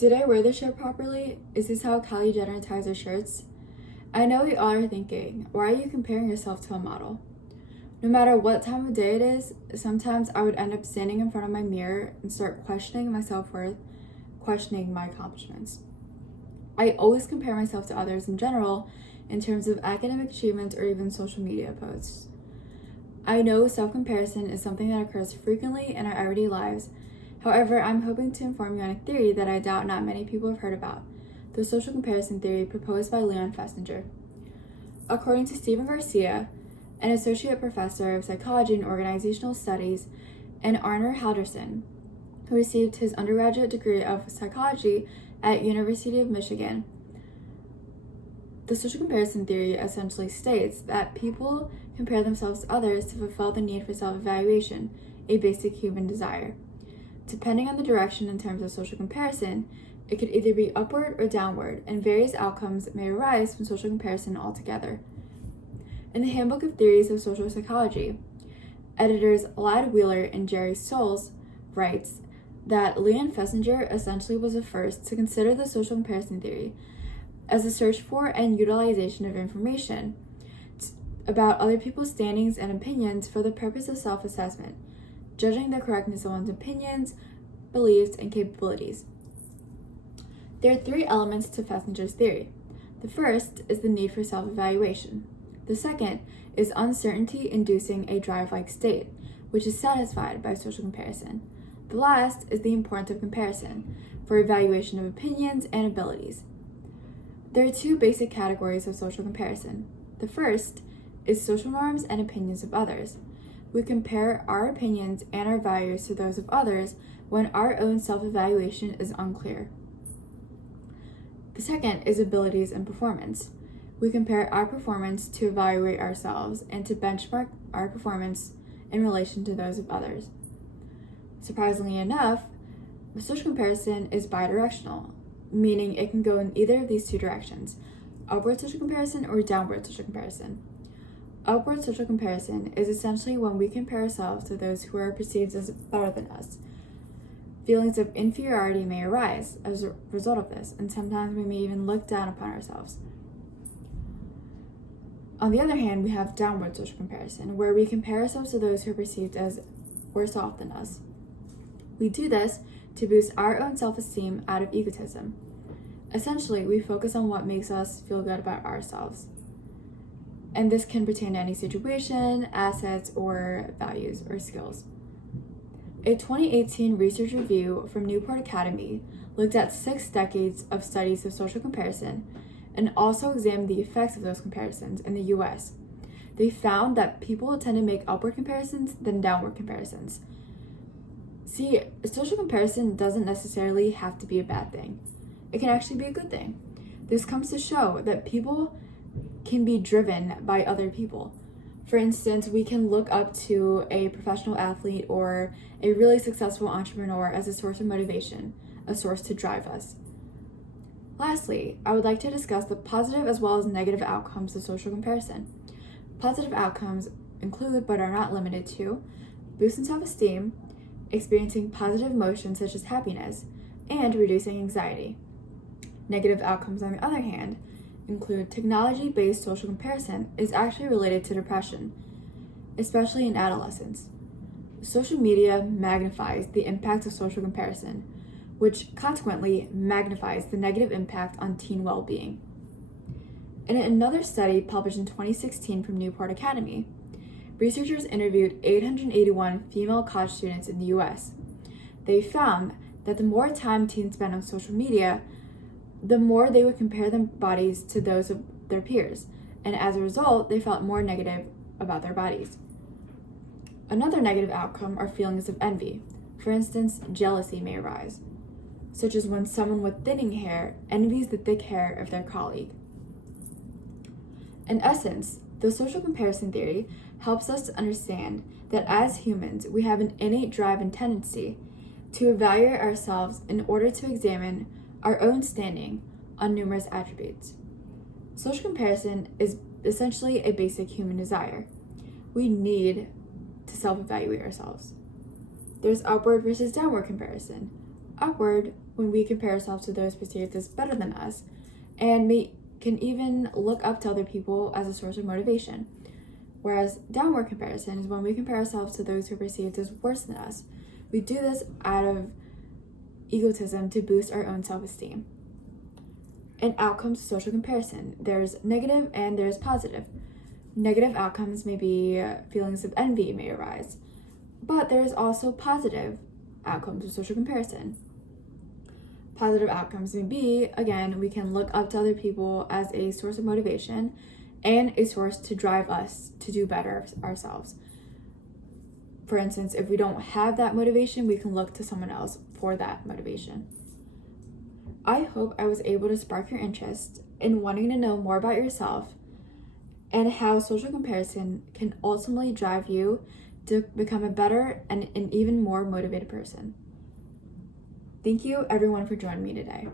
Did I wear the shirt properly? Is this how Kylie Jenner ties her shirts? I know we all are thinking, why are you comparing yourself to a model? No matter what time of day it is, sometimes I would end up standing in front of my mirror and start questioning my self-worth, questioning my accomplishments. I always compare myself to others in general in terms of academic achievements or even social media posts. I know self-comparison is something that occurs frequently in our everyday lives. However, I'm hoping to inform you on a theory that I doubt not many people have heard about, the social comparison theory proposed by Leon Festinger. According to Stephen Garcia, an associate professor of psychology and organizational studies, and Arne Halderson, who received his undergraduate degree of psychology at University of Michigan, the social comparison theory essentially states that people compare themselves to others to fulfill the need for self-evaluation, a basic human desire. Depending on the direction in terms of social comparison, it could either be upward or downward, and various outcomes may arise from social comparison altogether. In the Handbook of Theories of Social Psychology, editors Ladd Wheeler and Jerry Soules writes that Leon Festinger essentially was the first to consider the social comparison theory as a search for and utilization of information about other people's standings and opinions for the purpose of self-assessment, judging the correctness of one's opinions, beliefs, and capabilities. There are three elements to Festinger's theory. The first is the need for self-evaluation. The second is uncertainty inducing a drive-like state, which is satisfied by social comparison. The last is the importance of comparison for evaluation of opinions and abilities. There are two basic categories of social comparison. The first is social norms and opinions of others. We compare our opinions and our values to those of others when our own self-evaluation is unclear. The second is abilities and performance. We compare our performance to evaluate ourselves and to benchmark our performance in relation to those of others. Surprisingly enough, the social comparison is bidirectional, meaning it can go in either of these two directions, upward social comparison or downward social comparison. Upward social comparison is essentially when we compare ourselves to those who are perceived as better than us. Feelings of inferiority may arise as a result of this, and sometimes we may even look down upon ourselves. On the other hand, we have downward social comparison, where we compare ourselves to those who are perceived as worse off than us. We do this to boost our own self-esteem out of egotism. Essentially, we focus on what makes us feel good about ourselves. And this can pertain to any situation, assets, or values or skills. A 2018 research review from Newport Academy looked at 6 decades of studies of social comparison and also examined the effects of those comparisons in the US. They found that people tend to make upward comparisons than downward comparisons. See, social comparison doesn't necessarily have to be a bad thing. It can actually be a good thing. This comes to show that people can be driven by other people. For instance, we can look up to a professional athlete or a really successful entrepreneur as a source of motivation, a source to drive us. Lastly, I would like to discuss the positive as well as negative outcomes of social comparison. Positive outcomes include, but are not limited to, boosting self-esteem, experiencing positive emotions such as happiness, and reducing anxiety. Negative outcomes, on the other hand, include technology-based social comparison is actually related to depression, especially in adolescence. Social media magnifies the impact of social comparison, which consequently magnifies the negative impact on teen well-being. In another study published in 2016 from Newport Academy, researchers interviewed 881 female college students in the US. They found that the more time teens spent on social media, the more they would compare their bodies to those of their peers, and as a result, they felt more negative about their bodies. Another negative outcome are feelings of envy. For instance, jealousy may arise, such as when someone with thinning hair envies the thick hair of their colleague. In essence, the social comparison theory helps us to understand that as humans, we have an innate drive and tendency to evaluate ourselves in order to examine our own standing on numerous attributes. Social comparison is essentially a basic human desire. We need to self-evaluate ourselves. There's upward versus downward comparison. upward when we compare ourselves to those perceived as better than us, and can even look up to other people as a source of motivation. Whereas downward comparison is when we compare ourselves to those who are perceived as worse than us. We do this out of egotism to boost our own self-esteem. And outcomes of social comparison. There's negative and there's positive. Negative outcomes may be feelings of envy may arise, but there's also positive outcomes of social comparison. Positive outcomes may be, again, we can look up to other people as a source of motivation and a source to drive us to do better ourselves. For instance, if we don't have that motivation, we can look to someone else for that motivation. I hope I was able to spark your interest in wanting to know more about yourself and how social comparison can ultimately drive you to become a better and an even more motivated person. Thank you, everyone, for joining me today.